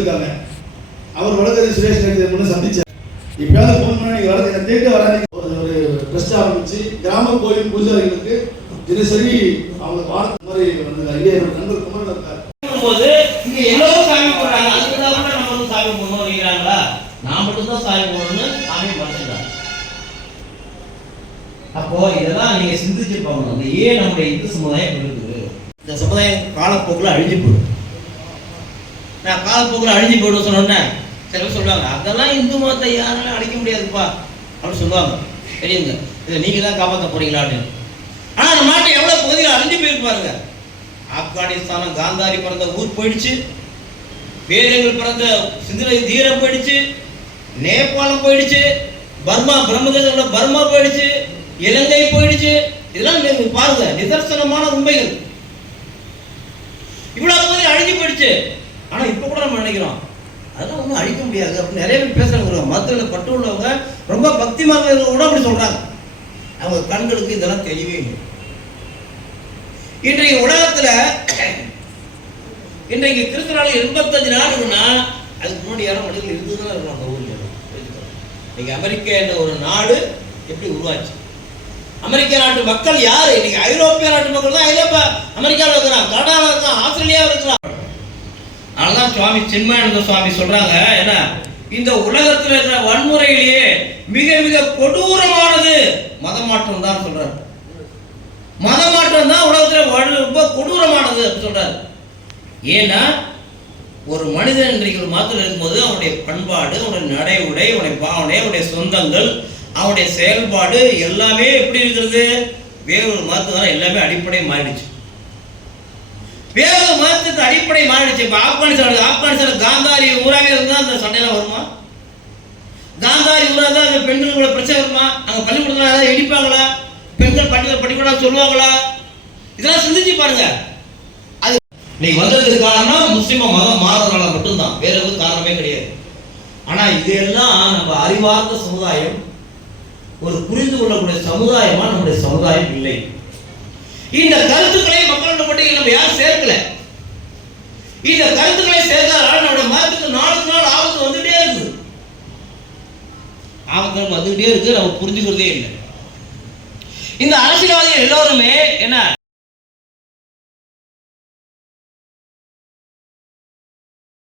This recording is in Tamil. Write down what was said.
வச்சிருக்காங்க அவர் வடகரி சுரேஷ் நேற்று சந்திச்சார். இப்பயாவது ஃபோன் பண்ணி நீங்க வரது என்ன தேடி ஒரு ட்ரெஸ்ட் ஆரம்பிச்சு கிராம கோயில் பூஜாரிகளுக்கு தினசரி அவங்க வாரத்து மாதிரி வந்து ஐயாயிரம் நண்பர் குமரன் இருக்கார். போது இங்க எல்லோரும் சாமி போடுறாங்க அதுக்கு தான் கூட நம்ம வந்து சாமி போடணும் நினைக்கிறாங்களா? நான் மட்டும் தான் சாமி போடணும்னு சாமி மறைச்சிட்டாங்க அப்போ இதெல்லாம் நீங்க சிந்திச்சு பார்க்கணும் ஏன் நம்முடைய இந்து சமுதாயம் இருக்குது? இந்த சமுதாயம் காலப்போக்கில் அழிஞ்சு போயிடும் நான் காலப்போக்கில் அழிஞ்சு போயிடுவோம் சொன்னோன்னே சில சொல்லுவாங்க அதெல்லாம் இந்து மதத்தை யாராலும் அழிக்க முடியாதுப்பா. அப்படின்னு சொல்லுவாங்க. தெரியுங்க. இதை நீங்கள் தான் காப்பாற்ற போறீங்களா அப்படின்னு ஆனா அந்த நாட்டை எவ்வளவு பகுதியில் அழிஞ்சு போயிருப்பாருங்க ஆப்கானிஸ்தானம் காந்தாரி பிறந்த ஊர் போயிடுச்சு. வேதங்கள் பிறந்த சிந்துரை தீரம் போயிடுச்சு. நேபாளம் போயிடுச்சு. பர்மா பிரம்மதேசோட பர்மா போயிடுச்சு. இலங்கை போயிடுச்சு. இதெல்லாம் நீங்க பாருங்க. நிதர்சனமான உண்மைகள். இவ்வளவு பகுதி அழிஞ்சு போயிடுச்சு. ஆனா இப்ப கூட நம்ம நினைக்கிறோம் அதெல்லாம் ஒன்றும் அழிக்க முடியாது. அப்படின்னு நிறைய பேர் பேசுறாங்க மதத்தில் பட்டு உள்ளவங்க ரொம்ப பக்திமாக கூட அப்படி சொல்றாங்க. அவங்க கண்களுக்கு இதெல்லாம் தெரியவே இல்லை. இன்றைக்கு உலகத்தில் இன்றைக்கு கிறிஸ்துவனால எண்பத்தஞ்சு நாள் இருக்குன்னா அதுக்கு முன்னாடி யாரும் மனிதர்கள் இருந்துதான் இருக்கும் அந்த ஊர்ல. இன்னைக்கு அமெரிக்கா என்ற ஒரு நாடு எப்படி உருவாச்சு? அமெரிக்க நாட்டு மக்கள் யாரு? இன்னைக்கு ஐரோப்பிய நாட்டு மக்கள் தான் ஐரோப்பா அமெரிக்காவில் இருக்கிறான் கனடாவில் இருக்கான் ஆஸ்திரேலியாவில் இருக்கிறான் அதனாலதான் சுவாமி சின்மயானந்த சுவாமி சொல்றாங்க என்ன? இந்த உலகத்தில் இருக்கிற வன்முறையிலேயே மிக மிக கொடூரமானது மதமாற்றம் தான் சொல்றாரு. மதமாற்றம் தான் உலகத்துல ரொம்ப கொடூரமானது சொல்றாரு. ஏன்னா ஒரு மனிதன் இன்றைக்கு ஒரு மதத்தில் இருக்கும்போது அவனுடைய பண்பாடு அவனுடைய நடை உடை அவனுடைய பாவனை அவனுடைய சொந்தங்கள் அவனுடைய செயல்பாடு எல்லாமே எப்படி இருக்கிறது? வேறொரு ஒரு தான் எல்லாமே அடிப்படையாக மாறிடுச்சு. வேற மதத்துக்கு அடிப்படை மாறிடுச்சு. இப்போ ஆப்கானிஸ்தான் ஆப்கானிஸ்தான் காந்தாரி ஊராக இருந்தால் அந்த சண்டையெல்லாம் வருமா? காந்தாரி ஊராக இருந்தால் அங்கே பெண்களோட பிரச்சனை வருமா? அங்கே பள்ளிக்கூடத்தில் ஏதாவது இடிப்பாங்களா? பெண்கள் பள்ளிகள் படிக்கூடாது சொல்லுவாங்களா? இதெல்லாம் சிந்திச்சு பாருங்க. அது இன்னைக்கு வந்ததுக்கு காரணம் முஸ்லிம மதம் மாறதுனால மட்டும்தான். வேற எதுவும் காரணமே கிடையாது. ஆனால் இதெல்லாம் நம்ம அறிவார்ந்த சமுதாயம் ஒரு புரிந்து கொள்ளக்கூடிய சமுதாயமா நம்முடைய சமுதாயம் இல்லை. இந்த கருத்துக்களை மக்களோட பட்டியல் நம்ம யாரும் சேர்க்கல. இந்த கருத்துக்களை சேர்த்தால் நம்மளோட மதத்துக்கு நாளுக்கு நாள் ஆபத்து வந்துட்டே இருக்குது. ஆபத்து வந்துகிட்டே இருக்கு நம்ம புரிஞ்சுக்கிறதே இல்லை. இந்த அரசியல்வாதிகள் எல்லோருமே என்ன